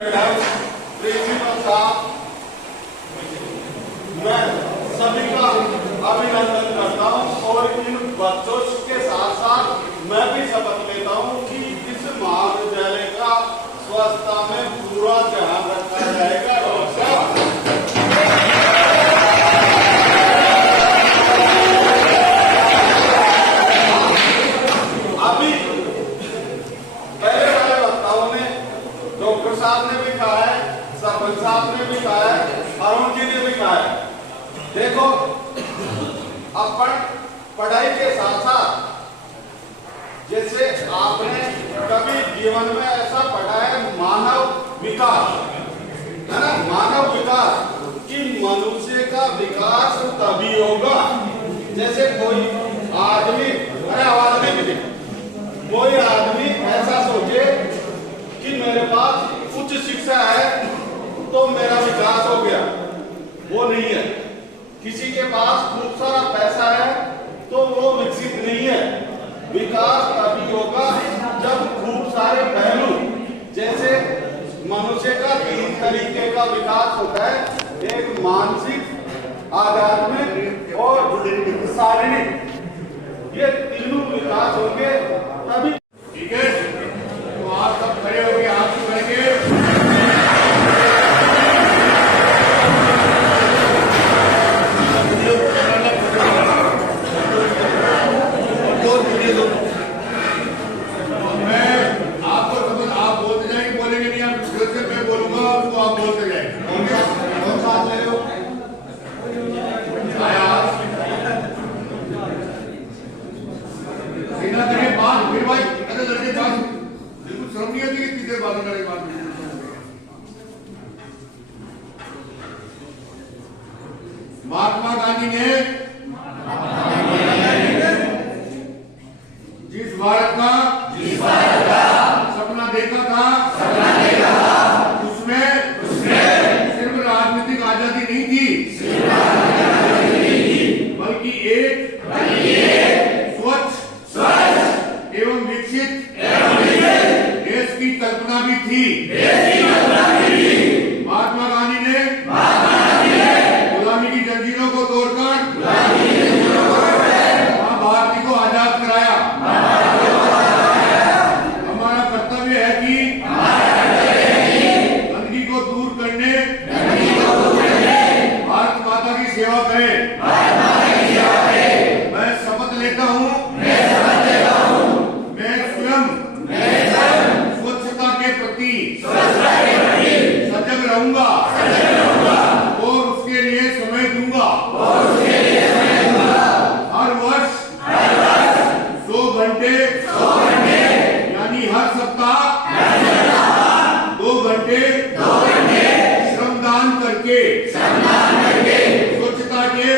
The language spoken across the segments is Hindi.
प्रिंसिपल साहब, मैं सभी का अभिनंदन करता हूँ और इन बच्चों के साथ साथ मैं भी शपथ लेता हूँ कि इस महाविद्यालय का स्वच्छता में पूरा ध्यान रखा जाएगा। अभी पहले वाले वक्ताओं ने डॉक्टर साहब ने भी कहा है, सरपंच साहब ने भी कहा है, अरुण जी ने भी कहा है। देखो, अपन पढ़ाई के साथ साथ जैसे आपने कभी जीवन में ऐसा पढ़ा है मानव विकास, है ना, मानव विकास कि मनुष्य का विकास तभी होगा जैसे कोई आदमी, अरे आवाज नहीं मिली, कोई आदमी ऐसा सोचे कि मेरे पास उच्च शिक्षा है तो मेरा विकास हो गया, वो नहीं है। किसी के पास खूब सारा पैसा है तो वो विकसित नहीं है। विकास तभी होगा जब खूब सारे पहलू, जैसे मनुष्य का 3 तरीके का विकास होता है, एक मानसिक, आध्यात्मिक और शारीरिक, ये तीनों विकास होंगे तभी। ठीक है, तो आप सब खड़े होंगे, हाथ उठाएंगे। मैं आपको समझ, आप बोलते जाएंगे, बोलेंगे नहीं, आप फिर से मैं बोलूंगा तो आप बोलते जाएंगे। और साथ ले लो। बात फिर भाई, अरे लड़के बात बिल्कुल शर्म नहीं आती कि किसी बात करे। बात महात्मा गांधी ने जिस भारत का सपना देखा था उसमें सिर्फ राजनीतिक आजादी नहीं थी, बल्कि एक स्वच्छ एवं विकसित देश की कल्पना भी थी। महात्मा गांधी ने गुलामी की जंजीरों को तोड़कर मां भारती को आजाद कराया। हमारा कर्तव्य है कि गंदगी को दूर करने भारत माता की सेवा करें। मैं शपथ लेता हूँ, मैं स्वयं स्वच्छता के प्रति सजग रहूंगा और उसके लिए समय दूंगा। हर वर्ष 100 घंटे यानी हर सप्ताह 2 घंटे श्रमदान करके स्वच्छता के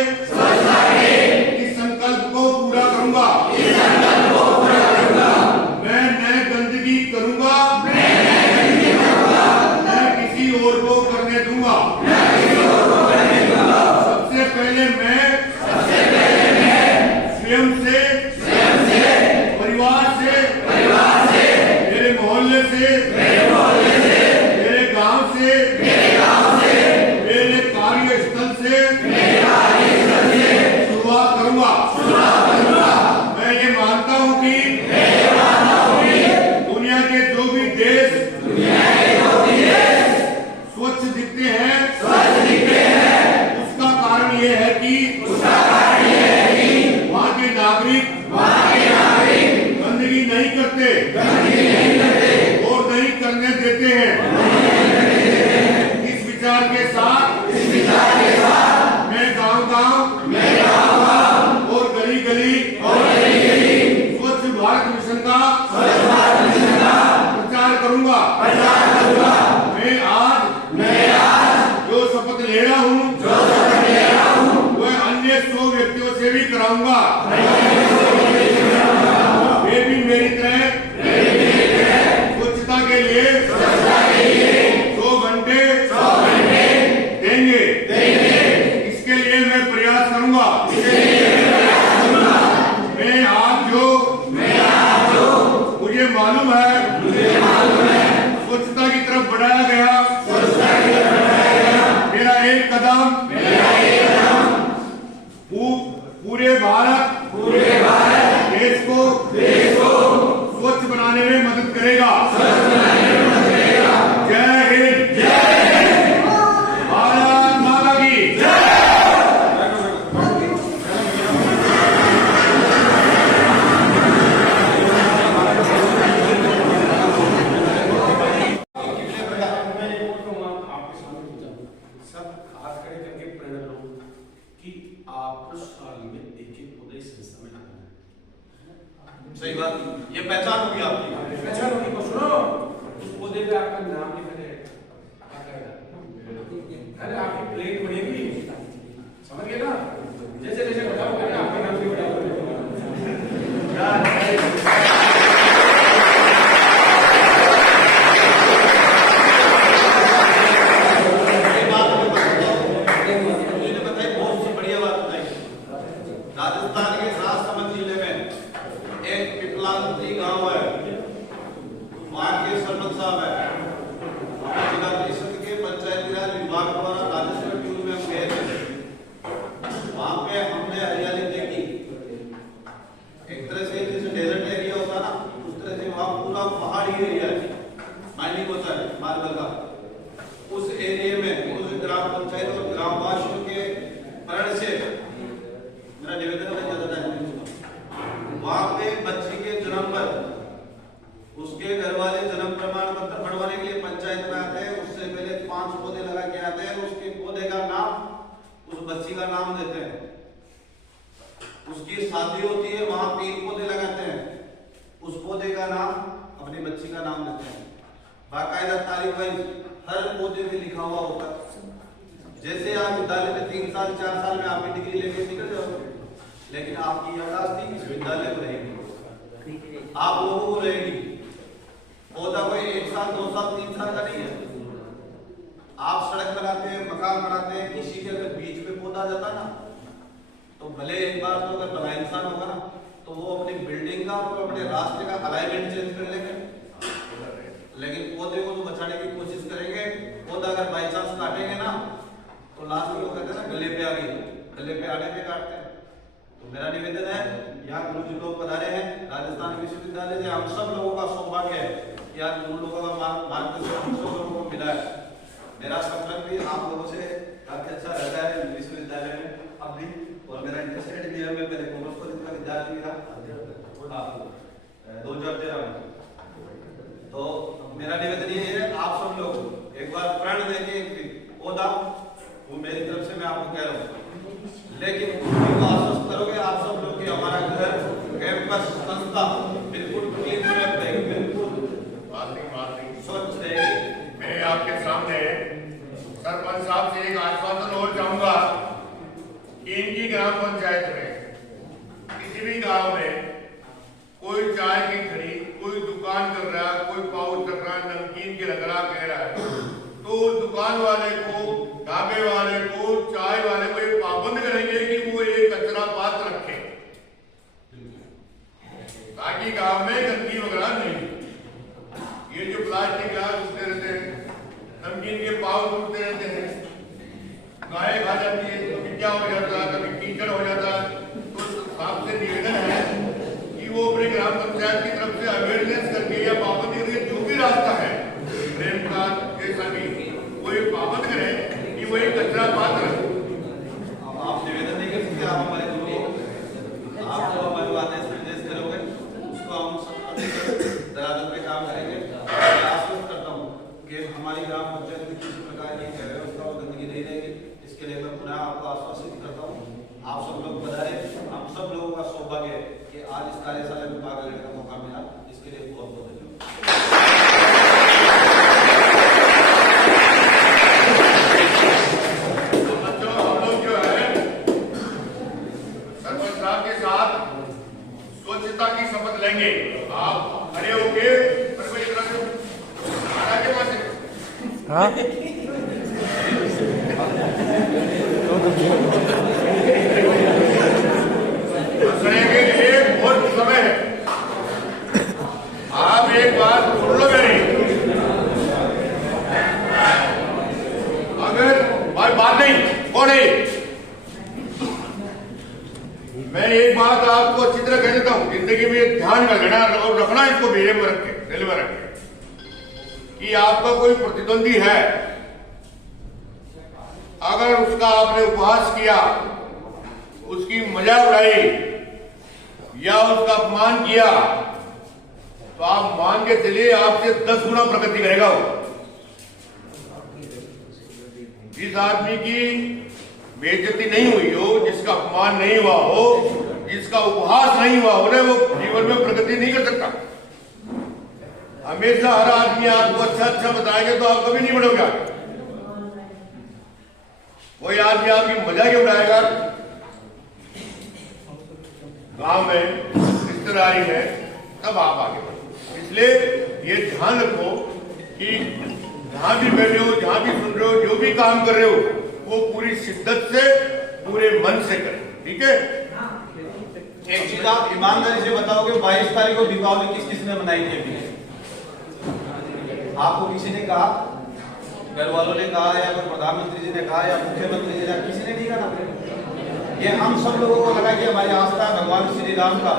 इस संकल्प को पूरा करूंगा। मैं न गंदगी करूंगा, मैं किसी और को करने दूंगा। सबसे पहले मैं स्वयं से, परिवार से, मेरे मोहल्ले से, मेरे गांव से, मेरे कार्यस्थल से शुरुआत करूंगा। मैं ये मानता हूं कि दुनिया के जो भी देश स्वच्छ दिखते हैं, उसका कारण ये है कि वहाँ के नागरिक गंदगी नहीं करते और नहीं करने देते हैं। इस विचार के साथ मैं गांव-गांव और गली-गली स्वच्छ भारत मिशन का प्रचार करूंगा। मैं आज जो शपथ ले रहा हूँ वह अन्य 100 व्यक्तियों से भी कराऊंगा। वे भी मेरी तरह स्वच्छता के लिए 100 घंटे आपको साल में एक पौधा इस संस्था में लगाना है। सही बात, ये पहचान होगी आपकी। पहचान होगी को सुनो, उस पौधे पे आपका नाम लिखा जाएगा। अरे आपकी प्लेट बनेगी, समझ गए ना? जैसे जैसे बताओगे आपका नाम लिखा जाएगा। राजस्थान के राजसमंद जिले में एक पिपलांती गांव है, वहां के सरपंच साहब है, जिला परिषद के पंचायती राज विभाग द्वारा राजस्व टूर में हम गए थे। वहां पे हमने हरियाली देखी, एक तरह से जैसे डेजर्ट एरिया होता है ना, उस तरह से वहां पूरा पहाड़ी एरिया है, माइनिंग होता है मार्बल का। उस एरिया में उस ग्राम पंचायत और ग्रामवासियों के प्रण से मेरा निवेदन है ज्यादा है, वहां पे बच्ची के जन्म पर उसके घर वाले जन्म प्रमाण पत्र बनवाने के लिए पंचायत में आते हैं। उससे पहले 5 पौधे लगा के आते हैं, उसके पौधे का नाम उस बच्ची का नाम देते हैं। उसकी शादी होती है, वहां 3 पौधे लगाते हैं, उस पौधे का नाम अपनी बच्ची का नाम देते हैं। बाकायदा तारीख वाइज हर पौधे में लिखा हुआ होता है। जैसे आप विद्यालय में 3 साल 4 साल में आपकी डिग्री लेके निकल जाओगे, लेकिन आपकी यादाश्त इस विद्यालय में रहेगी, आप लोगों को रहेगी। पौधा कोई 1 साल 2 साल 3 साल का नहीं है। आप सड़क बनाते हैं, मकान बनाते हैं, किसी के अगर बीच में पौधा जाता ना, तो भले एक बार तो अगर भला इंसान होगा ना, तो वो अपनी बिल्डिंग का और अपने रास्ते का अलाइनमेंट चेंज कर लेंगे, लेकिन पौधे को तो बचाने की कोशिश करेंगे। पौधा अगर बाई चांस काटेंगे ना, तो लास्ट में वो कहते हैं ना गले पे आ गई, गले पे आने पे काटते हैं। तो मेरा निवेदन है, यहाँ गुरुजी लोग पधारे हैं राजस्थान विश्वविद्यालय से, हम सब लोगों का सौभाग्य है कि आज गुरु लोगों का मार्गदर्शन हम सब लोगों को मिला है। मेरा संपर्क भी आप लोगों से काफी अच्छा रहता है विश्वविद्यालय में अब भी, और मेरा इंटरेस्टेड भी है। मैं पहले कॉमर्स कॉलेज का विद्यार्थी भी था 2013 में। तो मेरा निवेदन ये है, आप सब लोग एक बार प्रण देके पौधा, वो मेरी तरफ से मैं आपको कह रहा हूँ, लेकिन आश्वस्त करोगे आप सब लोग कि हमारा घर, कैंपस, संस्था बिल्कुल क्लीन रहेगी, बिल्कुल स्वच्छ रहेगी। मैं आपके सामने सरपंच साहब से एक आश्वासन और चाहूंगा कि इनकी ग्राम पंचायत में किसी भी गांव में कोई चाय की खरीद, कोई दुकान कर रहा है, कोई पाउच कर रहा है, नमकीन के लग रहा कह रहा है, तो दुकान वाले को, ढाबे वाले को, चाय वाले को ये पाबंद करेंगे कि वो एक कचरा पात्र रखे, ताकि गांव में गंदगी वगैरह नहीं। ये जो प्लास्टिक ग्लास उठते रहते हैं, नमकीन के पाउच उठते रहते हैं, गाय खा जाती है, कभी क्या हो जाता है, कभी कीचड़ हो जाता है। तो साहब से निवेदन है कि वो अपने ग्राम पंचायत की तरफ से अवेयरनेस करके या पाबंदी करके जो भी रास्ता है प्रेम का जैसा भी वो एक पाबंद करे कि वो एक कचरा पात्र। आप निवेदन नहीं कर सकते, आप हमारे जो आप जो हमारे आदेश निर्देश करोगे उसको हम दराजों पे काम करेंगे। मैं आश्वस्त करता हूँ कि हमारी ग्राम पंचायत में किसी प्रकार की व्यवस्था और गंदगी नहीं रहेगी। इसके लिए मैं पुनः आपको आश्वासित करता हूँ। आप सब लोग पधारे, हम सब लोगों का सौभाग्य है कि आज इस कार्यशाला में भाग लेने का मौका मिला। इसके लिए बहुत बहुत लेंगे। आप खड़े होके आगे पास करेंगे, ये बहुत समय है। आप एक बात सुन लो मेरी, अगर भाई बात नहीं कौन है, मैं एक बात आपको अच्छी तरह कह देता हूं, जिंदगी में ध्यान कर लेना और रखना इसको भेजे में रखे, दिल में रखे कि आपका कोई प्रतिद्वंदी है, अगर उसका आपने उपहास किया, उसकी मजाक उड़ाई या उसका अपमान किया, तो आप मान के चलिए आपसे 10 गुना प्रगति करेगा वो। जिस आदमी की बेइज्जती नहीं हुई हो, जिसका अपमान नहीं हुआ हो, जिसका उपहास नहीं हुआ हो, वो जीवन में प्रगति नहीं कर सकता। हमेशा हर आदमी आपको अच्छा अच्छा बताएंगे तो आप कभी नहीं बढ़ोगे। कोई आदमी आपकी मजा क्यों उड़ाएगा? गांव में रिश्तेदारी में तब आप आगे बढ़ो। इसलिए ये ध्यान रखो कि जहां भी बैठे हो, जहां भी सुन रहे हो, जो भी काम कर रहे हो, वो पूरी शिद्दत से, पूरे मन से करें। ठीक है? एक चीज आप ईमानदारी से बताओगे, 22 तारीख को दीपावली किस किस ने मनाई थी? अभी आपको किसी ने कहा? घर वालों ने कहा, या फिर प्रधानमंत्री जी ने कहा, या मुख्यमंत्री जी ने? किसी ने नहीं कहा। ये हम सब लोगों को लगा कि हमारी आस्था भगवान श्री राम का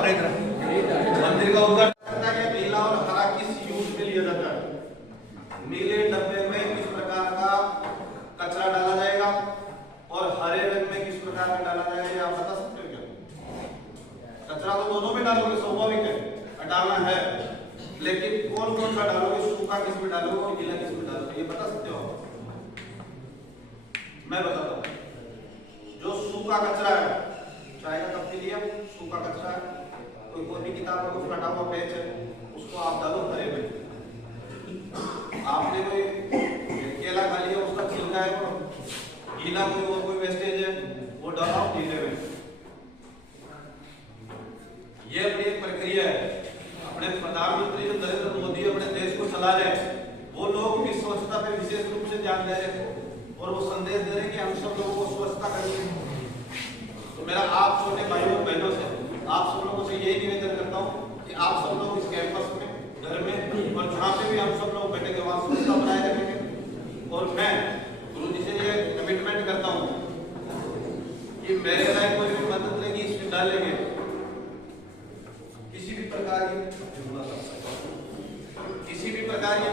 मंदिर का उद्घाटन करता है। नीला और हरा किस यूज में लिया जाता है? नीले डब्बे में किस प्रकार का कचरा डाला जाएगा और हरे रंग में किस प्रकार का डाला जाएगा, ये आप बता सकते हो क्या? कचरा तो दोनों में डालोगे, स्वाभाविक है, डालना है, लेकिन कौन कौन सा डालोगे, सूखा किस में डालोगे और गीला किस में डालोगे, ये बता सकते हो? मैं बताता हूँ। जो सूखा कचरा है, चाय का कप लिया, सूखा कचरा है, कोई कॉपी किताब का कुछ फटा हुआ पेज है, उसको आप डालो हरे में। आपने कोई केला खा लिया, उसका छिलका है, गीला कोई और कोई वेस्टेज है, वो डालो नीले में। ये अपनी एक प्रक्रिया है। अपने प्रधानमंत्री जो नरेंद्र मोदी अपने देश को चला रहे हैं, वो लोग भी स्वच्छता पे विशेष रूप से ध्यान दे रहे हैं और वो संदेश दे रहे हैं कि हम सब लोगों को स्वच्छता करनी है। तो मेरा आप छोटे भाइयों बहनों से, आप सब लोगों से यही निवेदन करता हूँ कि आप सब लोग इस कैंपस में, घर में और जहाँ पे भी हम सब लोग बैठेंगे वहाँ स्वच्छता बनाए रखेंगे। और मैं गुरु जी से ये कमिटमेंट करता हूँ कि मेरे लायक कोई भी मदद लेगी इसमें डालेंगे, किसी भी प्रकार की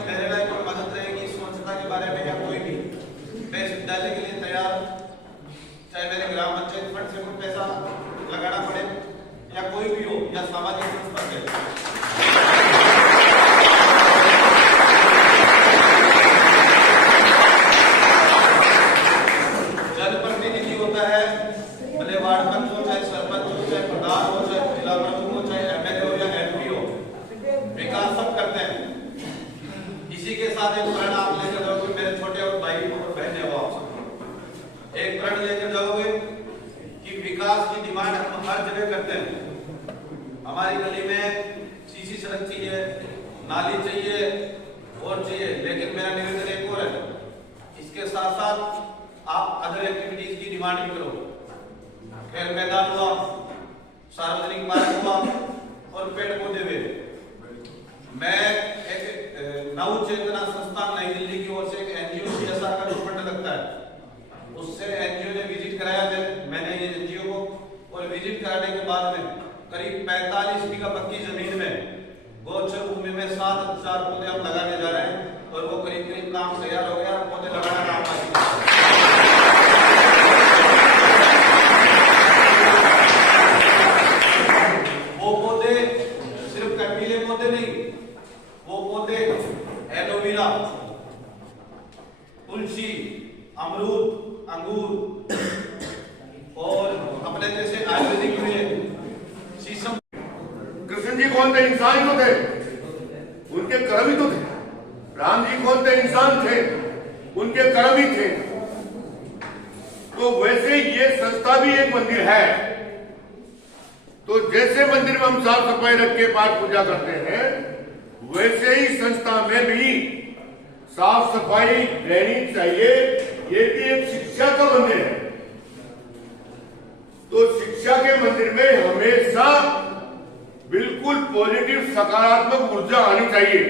मेरे लायक कोई मदद रहेगी स्वच्छता के बारे में या कोई भी पैसे डालने के लिए तैयार, चाहे मेरे ग्राम पंचायत फंड से कुछ पैसा लगाना पड़े या कोई भी हो, या सामाजिक संस्था से। जनप्रतिनिधि होता है, भले वार्ड पंच हो, चाहे सरपंच हो, चाहे प्रधान हो, चाहे जिला प्रमुख हो, चाहे एमएलए हो या एमपी हो, विकास सब करते हैं। इसी के साथ एक प्रण आप लेकर जाओगे, मेरे छोटे और भाई और बहने हो, आप एक प्रण लेकर जाओगे कि विकास की डिमांड हम हर जगह करते हैं। हमारी गली में सीसी सड़क चाहिए, नाली चाहिए और चाहिए, लेकिन मेरा निवेदन एक और है, इसके साथ साथ आप अदर एक्टिविटीज की डिमांड भी करो। खेल मैदान हुआ, सार्वजनिक पार्क हुआ और पेड़ पौधे हुए। मैं एक नव चेतना संस्थान नई दिल्ली की ओर से एक एनजीओ सीएसआर का जो फंड लगता है, उससे एनजीओ ने विजिट कराया मैंने ये एनजीओ को, और विजिट कराने के बाद में करीब 45 बीघा पक्की जमीन में गोचर भूमि में 7,000 पौधे हम लगाने जा रहे हैं और वो करीब करीब काम तैयार हो गया, पौधे लगाना काम बाकी है। वो पौधे सिर्फ कंटीले पौधे नहीं, वो पौधे एलोवेरा, तुलसी, अमरूद, अंगूर और अपने जैसे आयुर्वेदिक में शीशम। कृष्ण जी कौन थे? इंसान ही तो थे, उनके कर्म ही तो थे। राम जी कौन थे? इंसान थे, उनके कर्म ही थे। तो वैसे ये संस्था भी एक मंदिर है। तो जैसे मंदिर में हम साफ सफाई रख के पाठ पूजा करते हैं, वैसे ही संस्था में भी साफ सफाई रहनी चाहिए। ये भी एक शिक्षा का मंदिर है। तो शिक्षा के मंदिर में हमेशा बिल्कुल पॉजिटिव सकारात्मक ऊर्जा आनी चाहिए।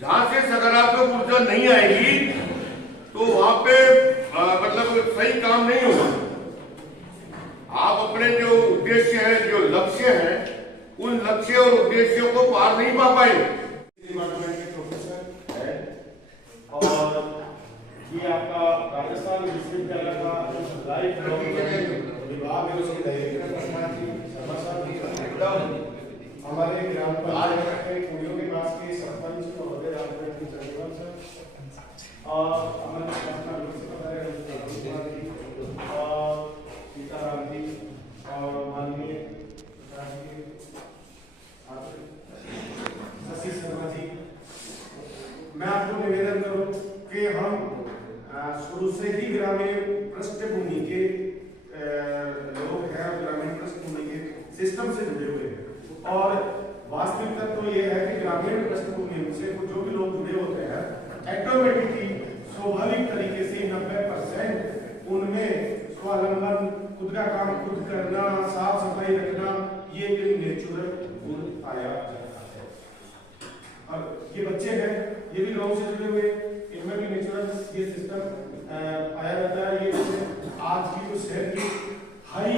जहां से सकारात्मक ऊर्जा नहीं आएगी तो वहां पे मतलब सही काम नहीं होगा। आप अपने जो उद्देश्य है, जो लक्ष्य है, उन लक्ष्य और उद्देश्यों को पार नहीं पा पाएंगे। डिपार्टमेंट के प्रोफेसर है और ये आपका राजस्थान विश्वविद्यालय का लाइफ विभाग है, उसकी हमारे ग्राम पंचायत में कुड़ियों के पास के सरपंच महोदय राजनीतिक और हमारे शुरू से ही ग्रामीण पृष्ठभूमि के लोग हैं, ग्रामीण पृष्ठभूमि के सिस्टम से जुड़े हुए हैं। और वास्तविकता तो ये है कि ग्रामीण पृष्ठभूमि से जो भी लोग जुड़े होते हैं ऑटोमेटिकली स्वाभाविक तरीके से 90% उनमें स्वावलंबन, खुद का काम खुद करना, साफ सफाई रखना, ये एक नेचुरल गुण पाया जाता है। और ये बच्चे हैं, ये भी गांव से जुड़े हुए, इनमें भी नेचुरल ये सिस्टम पाया जाता है। ये आज की जो शहर की high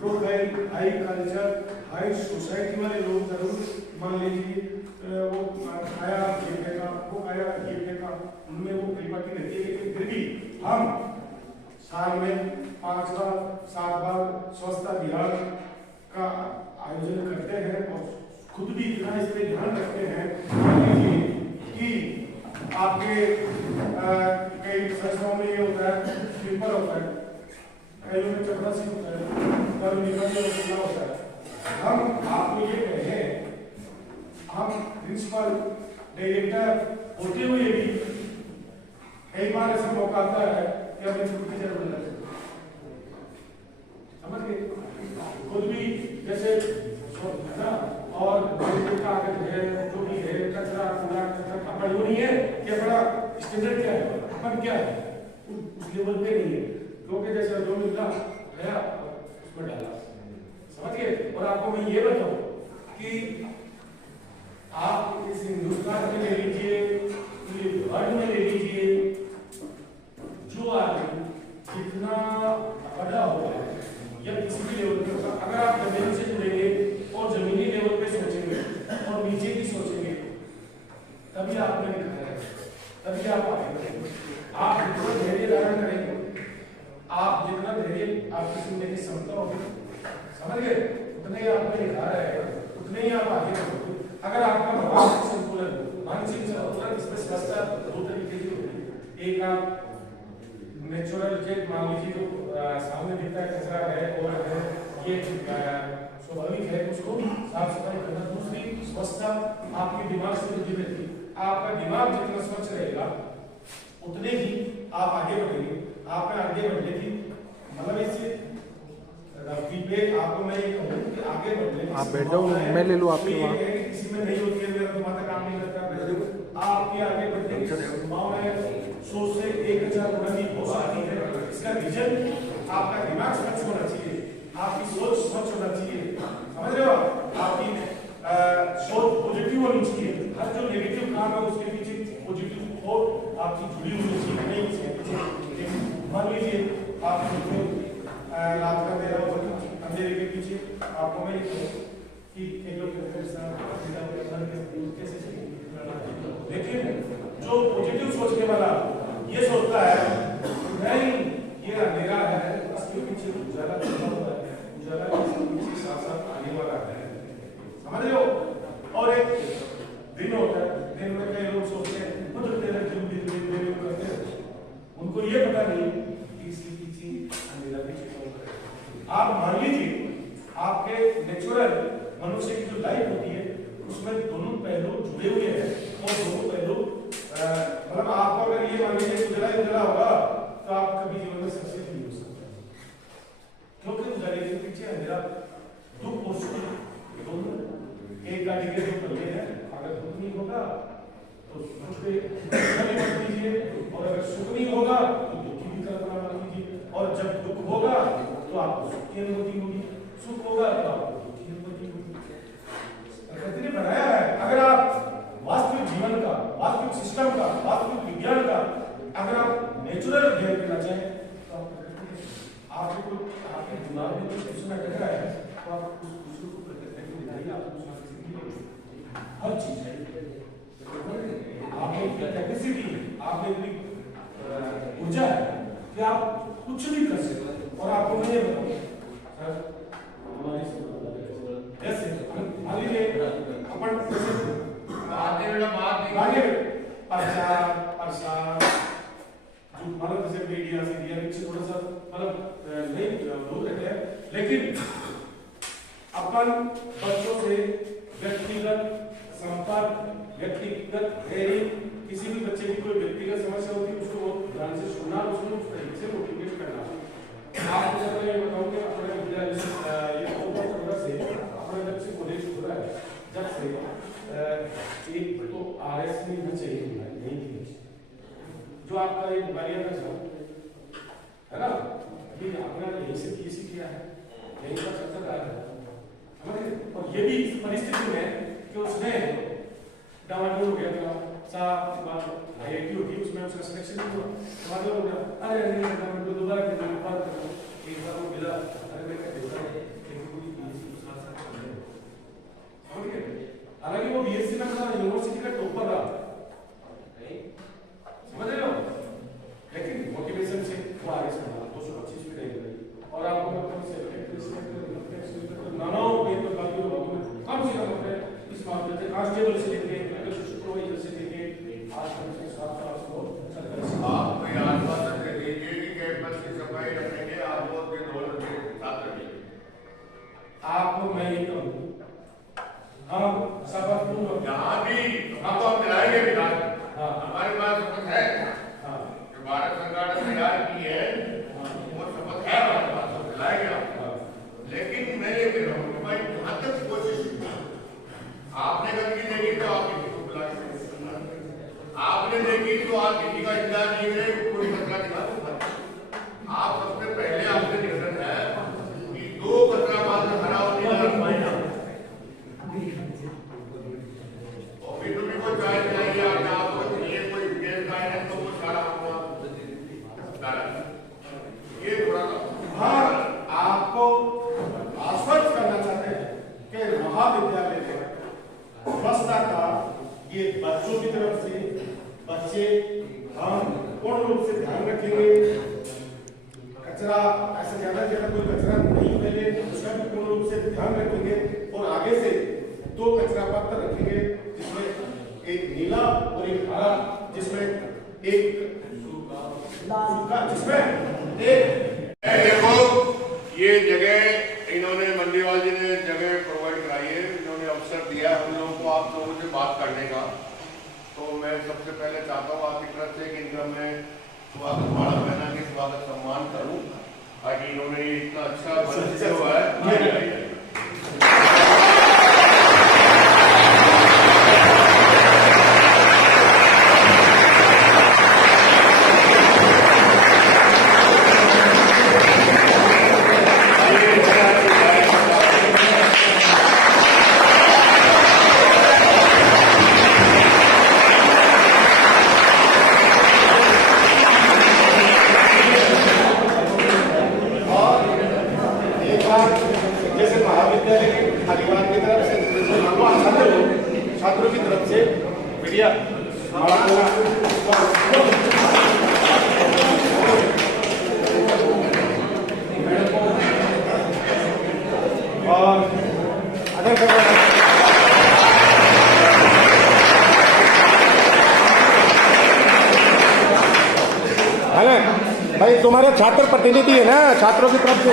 profile, high culture, high society वाले लोग जरूर मान लीजिए वो आया ये फेंका, वो आया ये फेंका, उनमें वो परिपाटी रहती है। लेकिन फिर भी हम साल में 5 बार 7 बार स्वच्छता अभियान का आयोजन करते हैं और खुद भी इतना इस पे ध्यान रखते हैं कि आपके कई संस्थाओं में ये होता है, स्वीपर होता है, कई में चपरासी होता है, पर निकलने होता है। हम आपको ये कहें, हम प्रिंसिपल डायरेक्टर होते हुए भी कई बार ऐसा मौका आता है कि हमें छुट्टी जरूर लगती है, समझ गए? खुद भी जैसे ना, और कागज है, जो भी है, कचरा कूड़ा कचरा अपन वो नहीं है कि बड़ा स्टैंडर्ड क्या है, अपन क्या है उस लेवल पे नहीं है, क्योंकि जैसे जो मिला गया उसमें डाला, समझ गए? और आपको मैं ये बताऊं कि आप इस हिंदुस्तान में ले लीजिए, वर्ल्ड में ले लीजिए, जो आदमी जितना बड़ा होगा या किसी भी लेवल पे होगा, अगर आप जमीन से जुड़ेंगे और जमीनी लेवल पे सोचेंगे और नीचे की सोचेंगे, तभी आपने लिखा है, तभी आप आगे बढ़ेंगे। आप जितना धैर्य धारण करेंगे, आप जितना धैर्य आपकी सुनने की क्षमता होगी, समझ गए, उतने ही आपने लिखा है, उतने ही आप आगे बढ़ोगे। अगर आपका मानसिक संतुलन, मानसिक संतुलन इसमें स्वस्थता 2 तरीके की होती है। एक आप नेचुरल चेक मान लीजिए, जो सामने दिखता है कचरा है और है, ये स्वाभाविक है, उसको साफ सफाई करना। दूसरी स्वस्थता आपके दिमाग से जुड़ी रहती है। आपका दिमाग जितना स्वच्छ रहेगा उतने ही आप आगे बढ़ेंगे। आप में आगे बढ़ने की मतलब इससे पे आपको मैं ये कहूँ कि आगे बढ़ने, आप बैठ जाओ, मैं ले लूँ आपके वहाँ। किसी में नहीं होती है, मेरा दिमाग काम नहीं करता, आपके आगे बढ़ने की संभावना 100 से 1000 गुना भी हो सकती है। इसका रीजन आपका दिमाग स्वच्छ होना चाहिए, आपकी सोच स्वच्छ होना चाहिए, समझ रहे हो? आपकी सोच पॉजिटिव होनी चाहिए। हर जो नेगेटिव काम है उसके पीछे पॉजिटिव थॉट आपकी जुड़ी होनी चाहिए, नहीं इसके पीछे। मान लीजिए आप रात का अंधेरा हो, अंधेरे के पीछे आपको मैं कि एक लोग कैसे, लेकिन जो पॉजिटिव सोचने वाला ये सोचता है नहीं ये अंधेरा है, उसके पीछे उजाला छुपा हुआ है, उजाला के पीछे साथ साथ आने वाला है, समझ रहे हो? और एक दिन होता है, दिन में कई लोग सोचते हैं मतलब तेरा दिन करते हैं, उनको ये पता नहीं कि इसके पीछे अंधेरा भी छुपा हुआ है। आप मान लीजिए आपके नेचुरल मनुष्य की जो लाइफ होती है उसमें दोनों पहलू जुड़े हुए हैं, और दोनों पहलू मतलब आपको अगर ये मान लीजिए उजला होगा तो आप कभी जीवन में सक्सेस नहीं हो सकते, क्योंकि उजाले के पीछे अंधेरा दुख और सुख दोनों। एक गाड़ी के जो पल्ले हैं, अगर दुख नहीं होगा तो दुख पे मत कीजिए, और अगर सुख नहीं होगा तो दुख की भी कल्पना मत कीजिए, और जब दुख होगा तो आपको सुख की अनुभूति होगी, सुख होगा तो आपको दुख की अनुभूति होगी। प्रकृति ने बनाया है, अगर आप वास्तविक जीवन का, वास्तविक सिस्टम का, वास्तविक विज्ञान का अगर आप नेचुरल अध्ययन करना चाहें तो आपको आपके दिमाग में कुछ दूसरा घट रहा है तो आप उस दूसरे को प्रकृति को दिखाइए, आप दूसरा हर चीज है, आपकी कैपेसिटी, आपकी इतनी ऊर्जा है कि आप कुछ भी कर सकते हैं। और आपको मैं ये बताऊं सर, जैसे मान लीजिए अपन प्रसार जो मतलब जैसे मीडिया से दिया पीछे थोड़ा सा मतलब नहीं दूर रहते हैं, लेकिन अपन बच्चों से व्यक्तिगत संपर्क, व्यक्तिगत धैर्य, किसी भी बच्चे की कोई व्यक्तिगत समस्या होती है उसको बहुत ध्यान से सुनना, उसको नहीं थी, जो आपका एक बैरियर है सर, है ना, अभी आपने यहीं से पीएससी किया है, यहीं पर चर्चा रहा है, और ये भी इस परिस्थिति में कि उसने डामाडोल हो गया था, साहब IIT होती है उसमें उसका सिलेक्शन नहीं हुआ, डामाडोल हो गया, अरे नहीं डामाडोल दोबारा करना, बात करना, एक बार वो मिला, अरे मैं क्या देता है, पूरी पीएससी को साथ साथ कर ले, समझ गए? हालांकि वो बीएससी में यूनिवर्सिटी का टॉपर रहा, समझ रहे हो? लेकिन मोटिवेशन से वो आगे से बढ़ा 225 भी नहीं गई, और आपको मतलब से नाना कहीं पर बाकी लोगों में कम से कम अपने इस मामले से कांस्टेबल से लेके सुपरवाइजर से लेके आज तक के साथ साथ को सरकारी आप कोई आश्वासन दे दीजिए कि कैंपस की सफाई रखेंगे, आप लोग के दोनों के साथ रखेंगे। आपको मैं ये कहूँ, हम शपथ पूर्वक जहाँ भी हम तो दिलाएंगे विकास, हाँ हमारे पास शपथ है, हाँ जो भारत सरकार ने तैयार की है, वो शपथ है हमारे पास, तो दिलाएंगे आप। लेकिन मैं ये कह रहा हूँ कि भाई जहाँ तक कोशिश आपने गंदगी देखी तो आप किसी को बुलाएं, आपने देखी तो आप किसी का इंतजार नहीं करें, कोई कचरा दिखा दो। आप सबसे पहले आपसे निवेदन है कि 2 कचरा मात्र खड़ा होने और फिर तुम्हें को चाय चाहिए, आपको चाहिए कोई गैस का है तो वो सारा आपको डाला, ये थोड़ा हाँ आपको आश्वस्त करना चाहते हैं कि महाविद्यालय में व्यवस्था का ये बच्चों की तरफ से बच्चे हम पूर्ण रूप से ध्यान रखेंगे, कचरा ऐसा ज्यादा कोई कचरा नहीं फैले उसका भी पूर्ण रूप से ध्यान रखेंगे, और आगे से 2 कचरा पात्र रखेंगे, जिसमें एक नीला और एक हरा, जिसमें एक सूखा, जिसमें एक देखो ये जगह इन्होंने मंडीवाल जी ने जगह प्रोवाइड कराई है, इन्होंने अवसर दिया है हम लोगों को आप लोगों से बात करने का, तो मैं सबसे पहले चाहता हूँ आपकी तरफ से कि इनका मैं स्वागत माला पहना के स्वागत सम्मान करूँ, ताकि इन्होंने ये इतना अच्छा मंच हुआ है। जैसे महाविद्यालय के अधिकार की तरफ से छात्रों की तरफ से मीडिया और अरे भाई तुम्हारे छात्र प्रतिनिधि है ना, छात्रों की तरफ से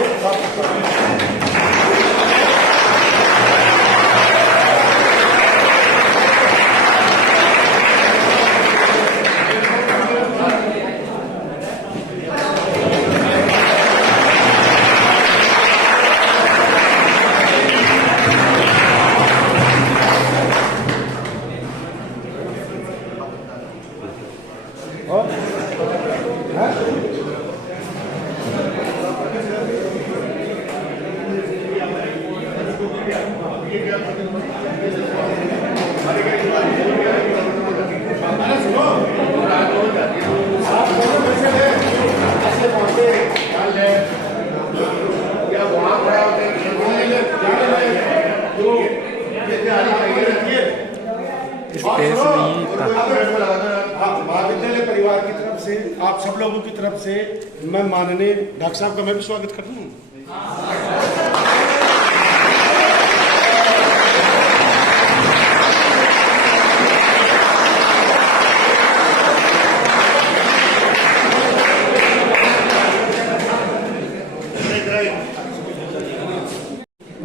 महाविद्यालय परिवार की तरफ से आप सब लोगों की तरफ से मैं माननीय डॉक्टर साहब का मैं भी स्वागत करता हूँ।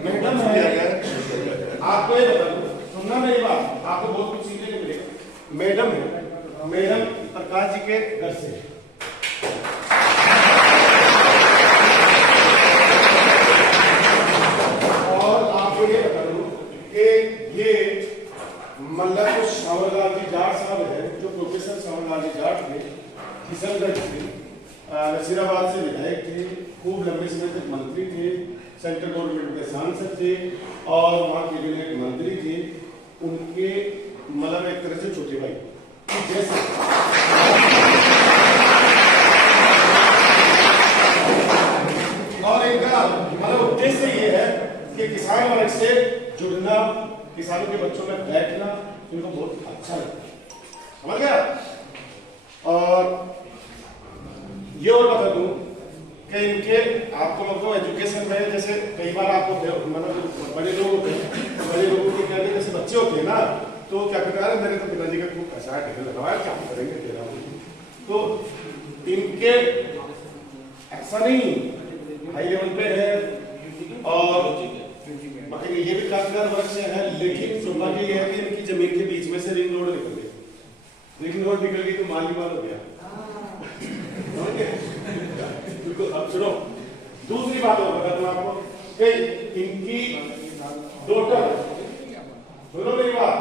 मैडम है, आपको ये सुनना मेरी बात, आपको बहुत कुछ सीखने को मिलेगा। मैडम है, मैडम प्रकाश जी के घर से और आपको ये बता दूं कि ये मल्लापुर श्यामलाल जी जाट साहब हैं, जो प्रोफेसर किशनगंज से, नसीराबाद से विधायक थे, खूब लंबे समय तक मंत्री थे, सेंट्रल गवर्नमेंट के सांसद थे और वहाँ कैबिनेट मंत्री थे। उनके मतलब एक तरह से छोटे भाई जैसे और इनका मतलब उद्देश्य ये है कि किसान वर्ग से जुड़ना, किसानों के बच्चों में बैठना इनको बहुत अच्छा लगता है, समझ गया। और ये और बता दूं कि इनके आपको मतलब एजुकेशन में जैसे कई बार आपको मतलब बड़े लोग होते हैं, बड़े लोगों के क्या जैसे बच्चे होते हैं ना, तो क्या कहते हैं मेरे तो पिताजी का खूब पैसा है, ढेर लगा है, क्या करेंगे तेरा। तो इनके ऐसा नहीं हाई लेवल पे है और बाकी ये भी काफीदार वर्ग से है, लेकिन सौभाग्य ये है कि इनकी जमीन के बीच में से रिंग रोड निकल गई। रिंग रोड निकल गई तो माल ही माल हो गया। अब सुनो, दूसरी बात और बता दूं आपको कि इनकी डॉटर, सुनो मेरी बात,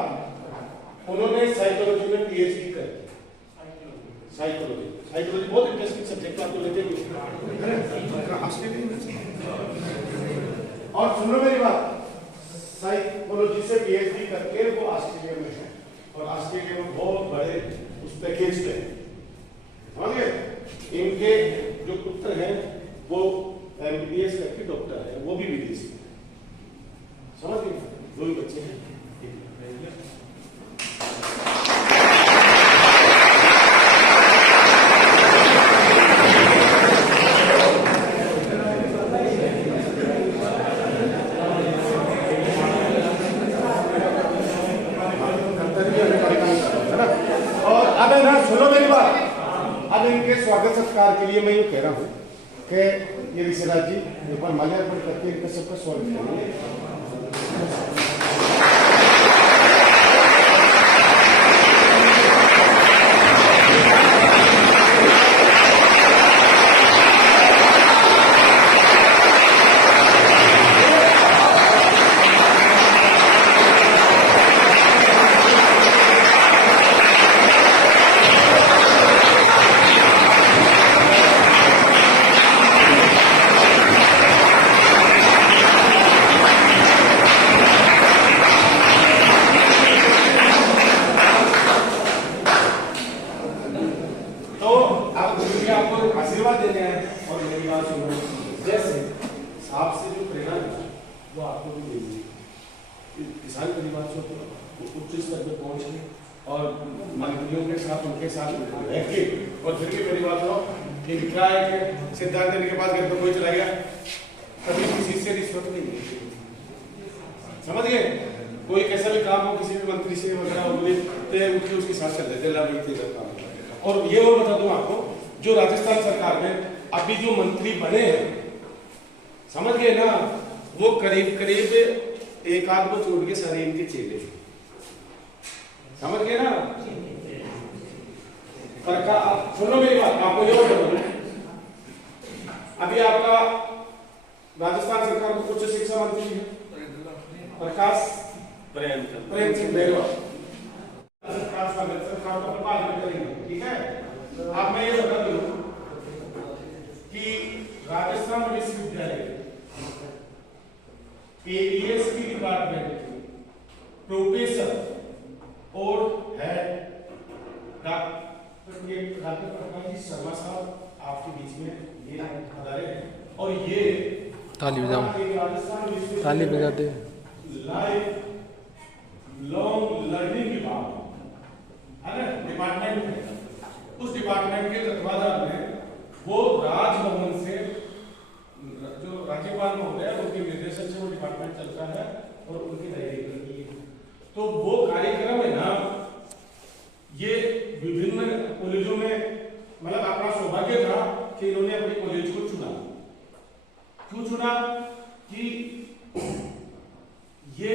उन्होंने साइकोलॉजी में पीएचडी करी। साइकोलॉजी बहुत इंटरेस्टिंग सब्जेक्ट आपको लेते हैं। और सुनो मेरी बात, साइकोलॉजी से पीएचडी करके वो ऑस्ट्रेलिया में है और ऑस्ट्रेलिया में बहुत बड़े उस पैकेज पे समझ गए। इनके जो पुत्र हैं वो एमबीबीएस करके डॉक्टर है, वो भी विदेशी समझ गए। दो ही बच्चे हैं। और अब है ना, सुनो मेरी बात, अब इनके स्वागत सत्कार के लिए मैं ये कह रहा हूँ कि ये ऋषिराज जी एक बार माल्यार्पण करके इनका सबका स्वागत करेंगे। आशीर्वाद देने हैं और मेरी बात सुनो, जैसे आपसे जो प्रेरणा वो आपको भी मिलेगी। किसान परिवार से वो उच्च स्तर पर पहुंचे और मंत्रियों के साथ उनके साथ रह के, और फिर भी मेरी बात सुनो कि क्या है कि सिद्धार्थ इनके पास घर पर कोई चला गया, कभी किसी से रिश्वत नहीं, समझ गए। कोई कैसा भी काम हो किसी भी मंत्री से वगैरह उठ के उसके साथ चल देते काम। और ये और बता दूं आपको, जो राजस्थान सरकार में अभी जो मंत्री बने हैं, समझ गए ना, वो करीब करीब एक आध को छोड़ के सारे इनके चेले, समझ गए ना। सरकार सुनो मेरी बात, आपको ये बताऊं, अभी आपका राजस्थान सरकार में उच्च शिक्षा मंत्री है प्रकाश प्रेम सिंह बेलवा। सरकार को बाद में करेंगे, ठीक है। अब मैं ये बता दूं कि राजस्थान विश्वविद्यालय एबीएस की डिपार्टमेंट प्रोफेसर और हेड डॉक्टर प्रकाश शर्मा साहब आपके बीच में ये पधारे और ये ताली बजाओ, ताली बजा दे। लाइफ लॉन्ग लर्निंग विभाग है ना डिपार्टमेंट है, उस डिपार्टमेंट के तत्वाधान में वो राजभवन से जो राज्यपाल महोदय उनके निर्देशन से वो डिपार्टमेंट चलता है और उनकी डायरेक्टर की, तो वो कार्यक्रम है ना, ये विभिन्न कॉलेजों में मतलब अपना सौभाग्य था कि इन्होंने अपने कॉलेज को चुना। क्यों चुना कि ये